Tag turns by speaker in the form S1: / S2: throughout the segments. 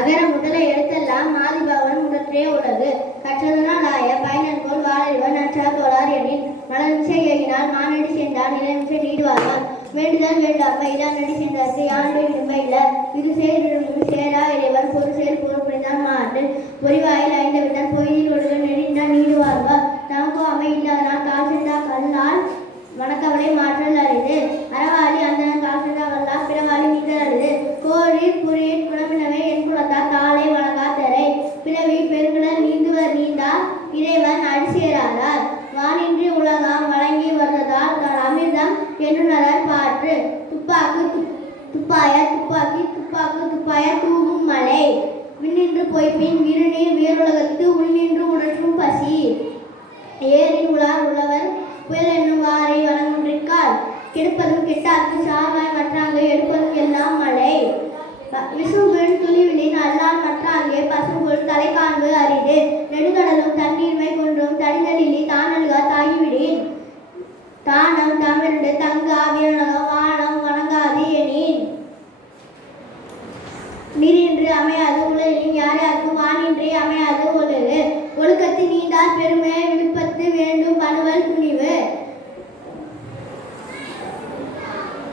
S1: யாம் மாதிபவன் முதற்றே உலகு கற்றதனால் ஆய பயனர்கோள் வாழறிவன் நற்றார் கோளார் எனில் நலமிசை எகினால் மானடி சென்றால் நிலமிசை நீடுவார்கள் வேண்டுதல் வேண்டாம் இதான் நடி சென்றார்க்கு யாருடைய விரும்ப இல்லை இது சேரும் சேரா இறைவன் பொது செயல் பொருள் மாறு பொறிவாயில் ஐந்து விட்டால் பொய்யில் ஒழுக நெறிந்தால் நீடுவார்கள் நமக்கு அமையில்லாதான் கால் சென்றா கல்லால் வணக்கவளை மாற்றல் அரிது. அறவாளி அந்த இறைவன் வானின்றி உலகம் வழங்கி வந்ததால் தன் அமிர்தம் எண்ணுணரர் பாற்று. துப்பாக்கு துப்பாய துப்பாக்கி துப்பாக்கு துப்பாய தூவும் மலை. விண்ணின்று பொய்ப்பின் விருநீர் வேறுலகத்து உள்நின்று உணற்றும் பசி. ஏரின் உலார் உழவர் புயல் என்னும் வாரை வழங்குன்றிருக்கால் கெடுப்பதும் கெட்டார்க்கு சாவாய் மற்றாங்க தானம் தமிழ்ந்து தங்க ஆவியனகம் வானம் வணங்காது எனின். நீரின்றி அமையாது உலகின் யார் யாருக்கும் வானின்றி அமையாது ஒழுகு ஒழுக்கத்து நீந்தார் பெருமை விழுப்பத்து வேண்டும் பணுவல் துணிவு.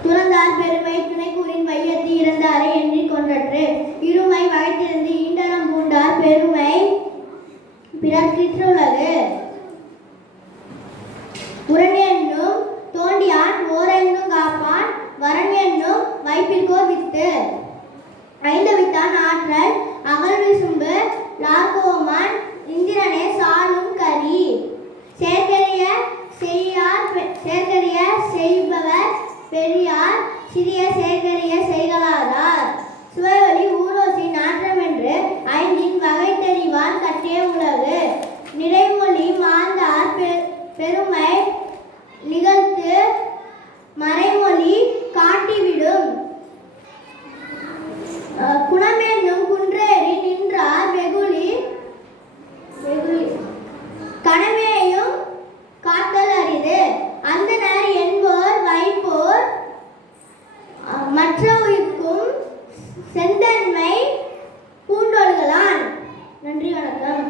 S1: துறந்தார் பெருமை துணை கூறின் வையத்து இறந்தாரே எண்ணி கொண்டற்று இருமை வகைத்திருந்து ஈண்டனம் பூண்டார் பெருமை. பிறர் கிற்று சேகரிய செய்பவர் பெரியார் சிறிய சேகரிய செய்கலாதார் சுவைவழி ஊரோசி நாற்றம் என்று ஐந்தின் வகை தெரிவான் கட்டிய உலகு. நிறைமொழி மாந்தார் பெ- பெருமை முதன்மை பூண்டோடுகளான் நன்றி வணக்கம்.